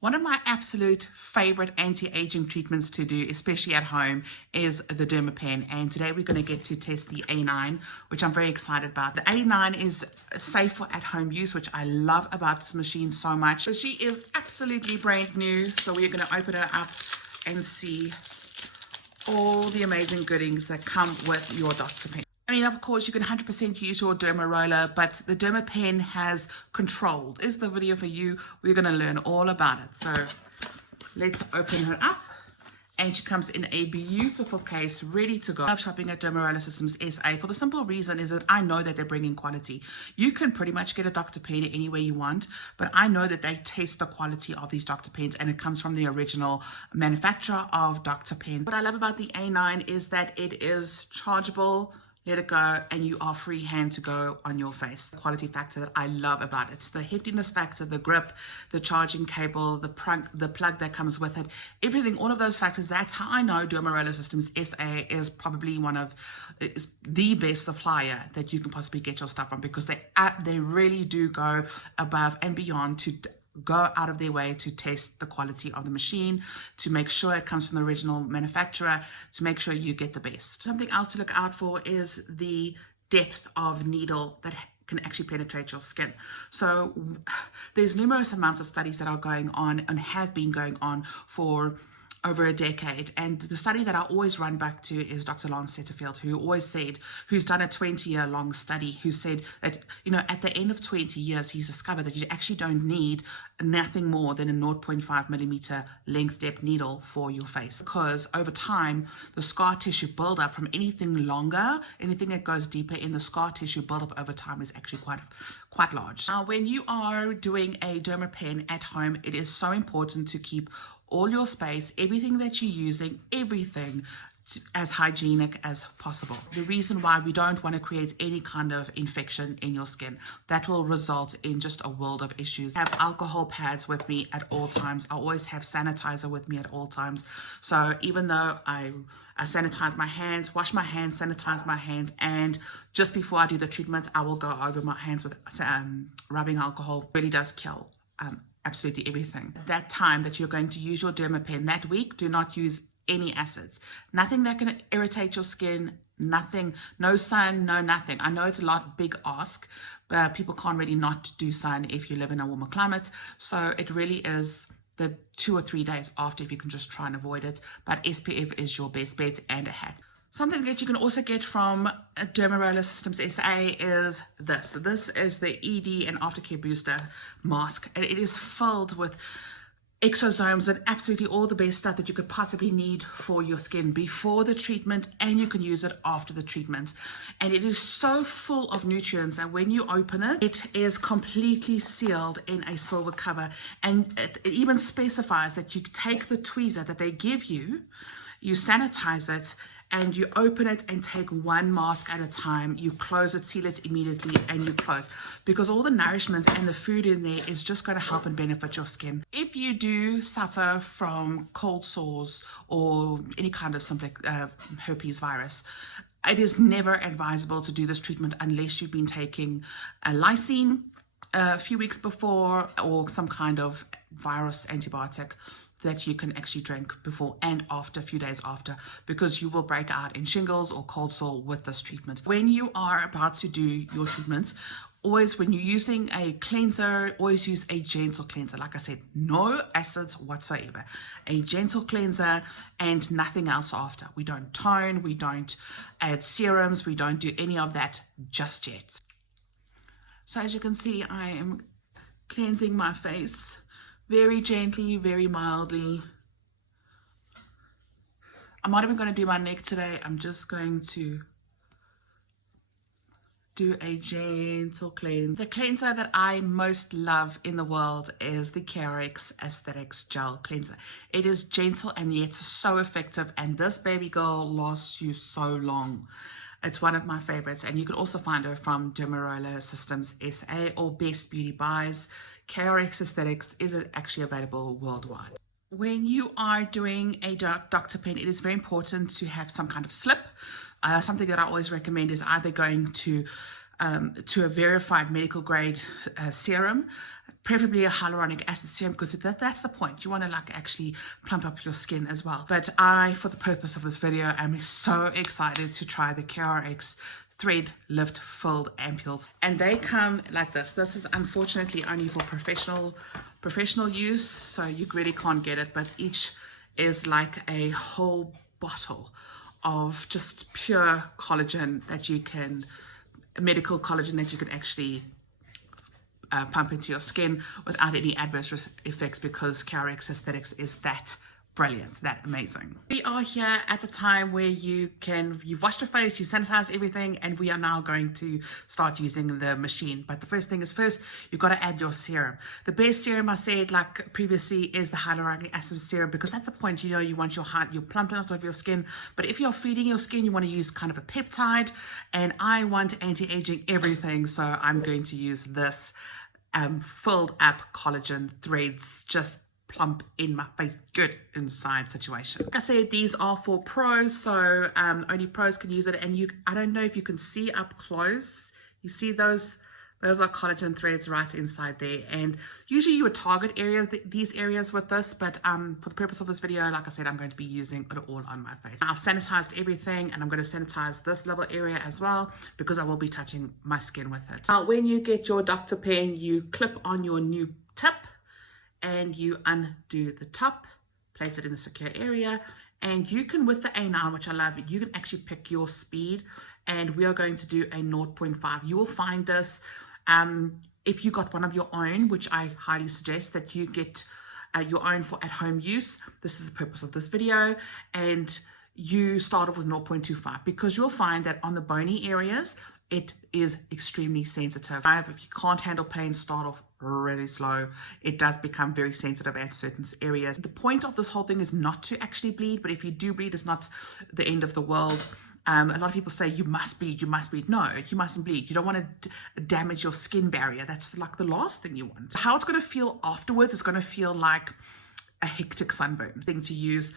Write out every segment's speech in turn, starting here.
One of my absolute favorite anti-aging treatments to do, especially at home, is the Pen. And today we're going to get to test the A9, which I'm very excited about. The A9 is safe for at-home use, which I love about this machine so much. So she is absolutely brand new. So we're going to open her up and see all the amazing goodies that come with your Dr.Pen. I mean, of course, you can 100% use your derma roller, but the Pen has controlled. Is the video for you? We're going to learn all about it. So let's open her up. And she comes in a beautiful case, ready to go. I love shopping at Derma Roller Systems SA for the simple reason is that I know that they're bringing quality. You can pretty much get a Dr.Pen anywhere you want, but I know that they test the quality of these Dr.Pens and it comes from the original manufacturer of Dr.Pen. What I love about the A9 is that it is chargeable. Let it go and you are free hand to go on your face. The quality factor that I love about it. The heftiness factor, the grip, the charging cable, the plug that comes with it, everything, all of those factors. That's how I know Derma Roller Systems SA is probably is the best supplier that you can possibly get your stuff from, because they really do go above and beyond to go out of their way to test the quality of the machine, to make sure it comes from the original manufacturer, to make sure you get the best. Something else to look out for is the depth of needle that can actually penetrate your skin. So there's numerous amounts of studies that are going on and have been going on for over a decade, and the study that I always run back to is Dr. Lance Setterfield, who's done a 20-year-long study, who said that, at the end of 20 years, he's discovered that you actually don't need nothing more than a 0.5 millimeter length depth needle for your face, because over time, the scar tissue buildup from anything longer, anything that goes deeper in the scar tissue buildup over time is actually quite large. Now, when you are doing a Derma Pen at home, it is so important to keep all your space, everything that you're using, everything as hygienic as possible. The reason why we don't want to create any kind of infection in your skin, that will result in just a world of issues. I have alcohol pads with me at all times. I always have sanitizer with me at all times. So even though I sanitize my hands, wash my hands, sanitize my hands, and just before I do the treatment, I will go over my hands with rubbing alcohol. It really does kill absolutely everything. That time that you're going to use your Derma Pen that week, do not use any acids. Nothing that can irritate your skin, nothing, no sun, no nothing. I know it's a big ask, but people can't really not do sun if you live in a warmer climate. So it really is the 2 or 3 days after if you can just try and avoid it. But SPF is your best bet, and a hat. Something that you can also get from Derma Roller Systems SA is this. This is the ED and Aftercare Booster mask, and it is filled with exosomes and absolutely all the best stuff that you could possibly need for your skin before the treatment, and you can use it after the treatment. And it is so full of nutrients, and when you open it, it is completely sealed in a silver cover, and it even specifies that you take the tweezer that they give you, you sanitize it, and you open it and take one mask at a time. You close it, seal it immediately, and you close, because all the nourishment and the food in there is just going to help and benefit your skin. If you do suffer from cold sores or any kind of simple herpes virus, it is never advisable to do this treatment unless you've been taking a lysine a few weeks before, or some kind of virus antibiotic that you can actually drink before and after, a few days after, because you will break out in shingles or cold sore with this treatment. When you are about to do your treatments, always, when you're using a cleanser, always use a gentle cleanser. Like I said, no acids whatsoever. A gentle cleanser and nothing else after. We don't tone, we don't add serums, we don't do any of that just yet. So as you can see, I am cleansing my face very gently, very mildly. I'm not even going to do my neck today. I'm just going to do a gentle cleanse. The cleanser that I most love in the world is the CareX Aesthetics Gel Cleanser. It is gentle and yet so effective, and this baby girl lasts you so long. It's one of my favorites, and you can also find her from Derma Roller Systems SA or Best Beauty Buys. CareX Aesthetics is actually available worldwide. When you are doing a Dr.Pen, it is very important to have some kind of slip. Something that I always recommend is either going to a verified medical grade serum preferably a hyaluronic acid serum, because that's the point. You want to like actually plump up your skin as well. But I, for the purpose of this video, am so excited to try the CareRx Thread Lift Filled Ampules, and they come like this. This is unfortunately only for professional use, so you really can't get it, but each is like a whole bottle of just pure collagen that you can, medical collagen that you can actually pump into your skin without any adverse effects, because CareRx Aesthetics is that brilliant, that amazing. We are here at the time where you've washed your face, you sanitize everything, and we are now going to start using the machine. But the first thing is first, you've got to add your serum. The best serum, I said like previously, is the hyaluronic acid serum, because that's the point. You know, you want your plumpness of your skin, but if you're feeding your skin, you want to use kind of a peptide, and I want anti-aging everything, so I'm going to use this filled up collagen threads, just plump in my face, good inside situation. Like I said, these are for pros, so only pros can use it. And I don't know if you can see up close, you see those are collagen threads right inside there, and usually you would target these areas with this, but for the purpose of this video, like I said, I'm going to be using it all on my face. I've sanitized everything, and I'm going to sanitize this little area as well, because I will be touching my skin with it. Now, when you get your Dr.Pen, you clip on your new tip, and you undo the top, place it in a secure area, and you can, with the A9, which I love, you can actually pick your speed, and we are going to do a 0.5. You will find this if you got one of your own, which I highly suggest that you get your own for at-home use. This is the purpose of this video, and you start off with 0.25, because you'll find that on the bony areas, it is extremely sensitive. If you can't handle pain, start off really slow. It does become very sensitive at certain areas. The point of this whole thing is not to actually bleed, but if you do bleed, it's not the end of the world. A lot of people say you must bleed. No, you mustn't bleed. You don't want to damage your skin barrier. That's like the last thing you want. How it's going to feel afterwards, it's going to feel like a hectic sunburn. Thing to use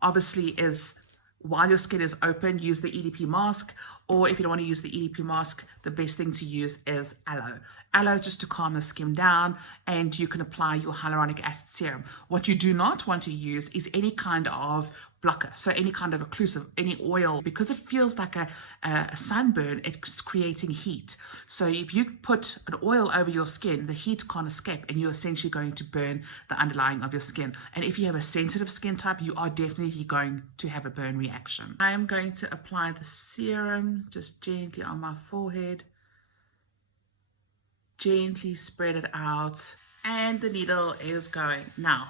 obviously is, while your skin is open, use the EDP mask, or if you don't want to use the EDP mask, the best thing to use is aloe. Aloe, just to calm the skin down, and you can apply your hyaluronic acid serum. What you do not want to use is any kind of blocker, so any kind of occlusive, any oil, because it feels like a sunburn, it's creating heat. So if you put an oil over your skin, the heat can't escape, and you're essentially going to burn the underlying of your skin. And if you have a sensitive skin type, you are definitely going to have a burn reaction. I am going to apply the serum just gently on my forehead, gently spread it out, and the needle is going. Now,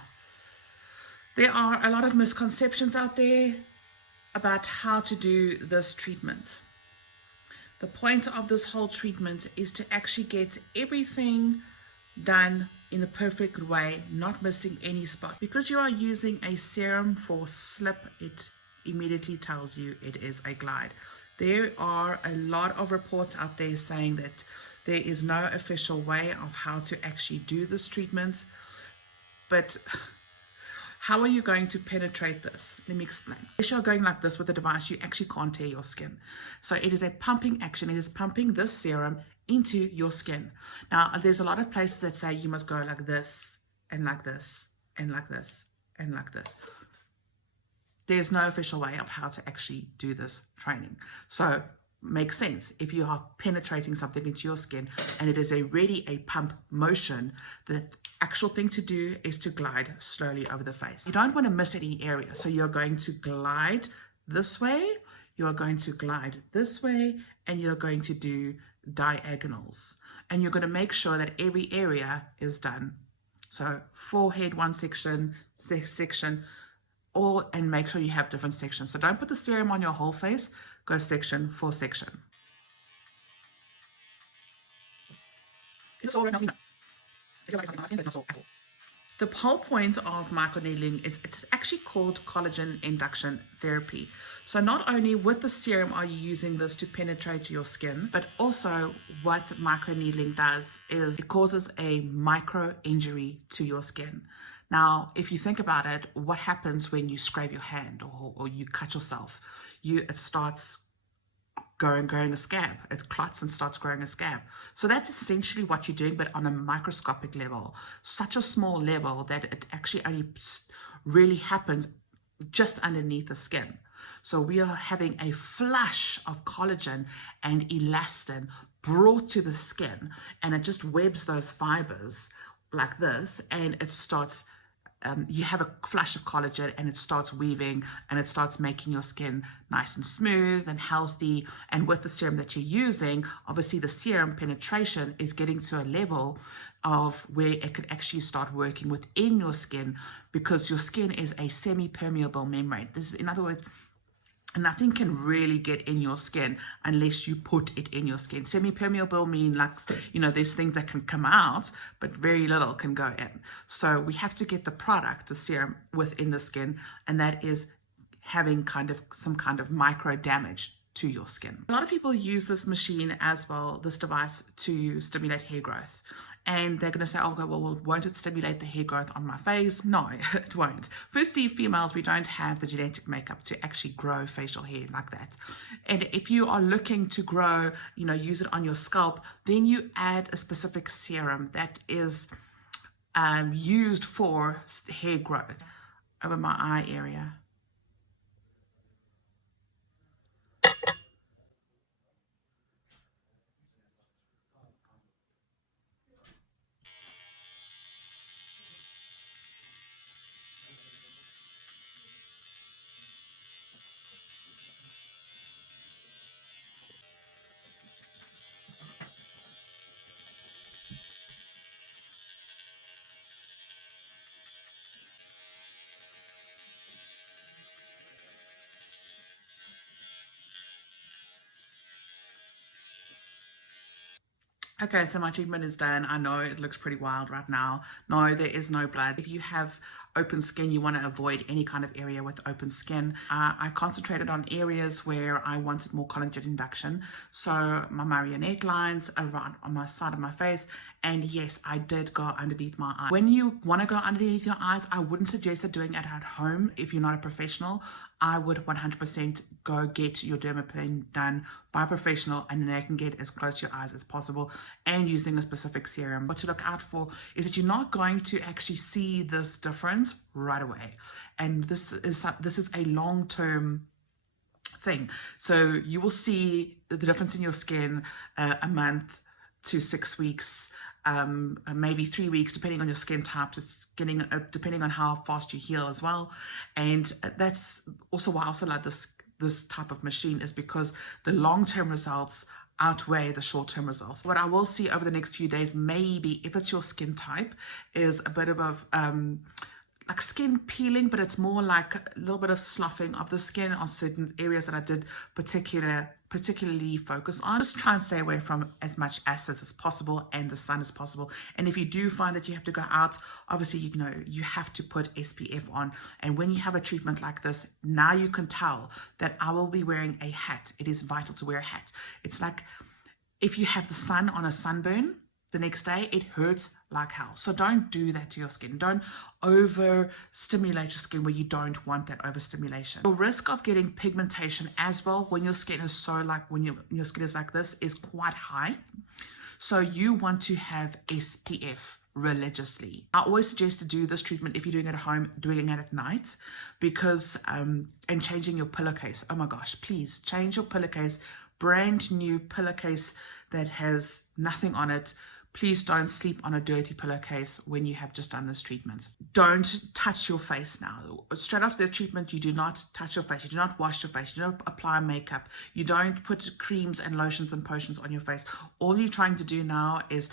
there are a lot of misconceptions out there about how to do this treatment. The point of this whole treatment is to actually get everything done in the perfect way, not missing any spot. Because you are using a serum for slip, it immediately tells you it is a glide. There are a lot of reports out there saying that there is no official way of how to actually do this treatment, but how are you going to penetrate this? Let me explain. If you're going like this with the device, you actually can't tear your skin. So it is a pumping action. It is pumping this serum into your skin. Now, there's a lot of places that say you must go like this, and like this, and like this, and like this. There's no official way of how to actually do this training. So makes sense. If you are penetrating something into your skin and it is already a pump motion, the actual thing to do is to glide slowly over the face. You don't want to miss any area. So you're going to glide this way, you're going to glide this way, and you're going to do diagonals. And you're going to make sure that every area is done. So forehead, one section, all, and make sure you have different sections. So don't put the serum on your whole face, go section for section. The whole point of microneedling is it's actually called collagen induction therapy. So not only with the serum are you using this to penetrate your skin, but also what microneedling does is it causes a micro injury to your skin. Now, if you think about it, what happens when you scrape your hand or you cut yourself? It starts growing a scab. It clots and starts growing a scab. So that's essentially what you're doing, but on a microscopic level, such a small level that it actually only really happens just underneath the skin. So we are having a flush of collagen and elastin brought to the skin, and it just webs those fibers like this, and it starts you have a flash of collagen, and it starts weaving, and it starts making your skin nice and smooth and healthy. And with the serum that you're using, obviously the serum penetration is getting to a level of where it could actually start working within your skin, because your skin is a semi-permeable membrane. This is, in other words, nothing can really get in your skin unless you put it in your skin. Semi-permeable mean, like, you know, there's things that can come out, but very little can go in. So we have to get the product, the serum, within the skin, and that is having some kind of micro damage to your skin. A lot of people use this machine as well, this device, to stimulate hair growth. And they're going to say, oh, well, won't it stimulate the hair growth on my face? No, it won't. Firstly, females, we don't have the genetic makeup to actually grow facial hair like that. And if you are looking to grow, you know, use it on your scalp, then you add a specific serum that is used for hair growth over my eye area. Okay, so my treatment is done. I know it looks pretty wild right now. No, there is no blood. If you have open skin, you want to avoid any kind of area with open skin. I concentrated on areas where I wanted more collagen induction. So my marionette lines around on my side of my face. And yes, I did go underneath my eye. When you want to go underneath your eyes, I wouldn't suggest doing it at home if you're not a professional. I would 100% go get your Dr.Pen done by a professional, and then they can get as close to your eyes as possible, and using a specific serum. What to look out for is that you're not going to actually see this difference right away. And this is a long-term thing. So you will see the difference in your skin a month to 6 weeks, maybe 3 weeks, depending on your skin type, depending on how fast you heal as well. And that's also why I also like this type of machine, is because the long-term results outweigh the short-term results. What I will see over the next few days, maybe if it's your skin type, is a bit of like skin peeling, but it's more like a little bit of sloughing of the skin on certain areas that I did particularly focus on. Just try and stay away from as much acid as possible and the sun as possible. And if you do find that you have to go out, obviously, you know, you have to put SPF on. And when you have a treatment like this, now you can tell that I will be wearing a hat. It is vital to wear a hat. It's like if you have the sun on a sunburn, the next day it hurts like hell. So don't do that to your skin. Don't overstimulate your skin where you don't want that overstimulation. The risk of getting pigmentation as well when your skin is your skin is like this is quite high. So you want to have SPF religiously. I always suggest to do this treatment if you're doing it at home, doing it at night, because and changing your pillowcase. Oh my gosh, please change your pillowcase. Brand new pillowcase that has nothing on it. Please don't sleep on a dirty pillowcase when you have just done this treatment. Don't touch your face now. Straight after the treatment, you do not touch your face. You do not wash your face. You don't apply makeup. You don't put creams and lotions and potions on your face. All you're trying to do now is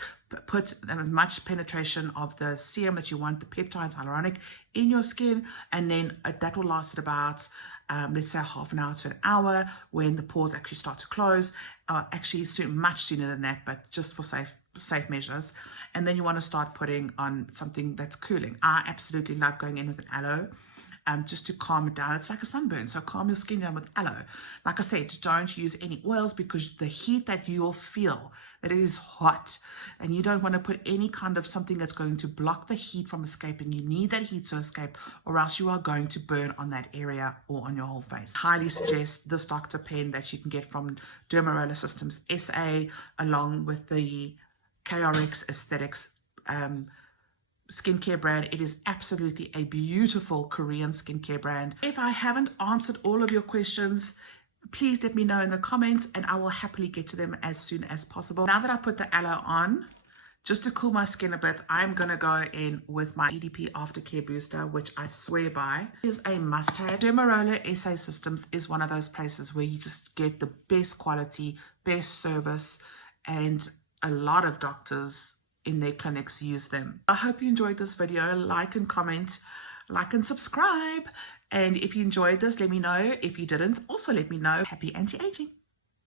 put as much penetration of the serum that you want, the peptides, hyaluronic, in your skin, and then that will last about let's say half an hour to an hour when the pores actually start to close. Actually much sooner than that, but just for safe measures. And then you want to start putting on something that's cooling. I absolutely love going in with an aloe, just to calm it down. It's like a sunburn, so calm your skin down with aloe. Like I said, don't use any oils, because the heat that you will feel, that it is hot and you don't want to put any kind of something that's going to block the heat from escaping. You need that heat to escape, or else you are going to burn on that area or on your whole face. Highly suggest this Dr.Pen that you can get from Dermaroller Systems SA, along with the KRX Aesthetics skincare brand. It is absolutely a beautiful Korean skincare brand. If I haven't answered all of your questions, please let me know in the comments and I will happily get to them as soon as possible. Now that I've put the aloe on, just to cool my skin a bit, I'm going to go in with my EDP Aftercare Booster, which I swear by is a must-have. Dermaroller SA Systems is one of those places where you just get the best quality, best service, and a lot of doctors in their clinics use them. I hope you enjoyed this video. Like and comment, like and subscribe. And if you enjoyed this, let me know. If you didn't, also let me know. Happy anti-aging.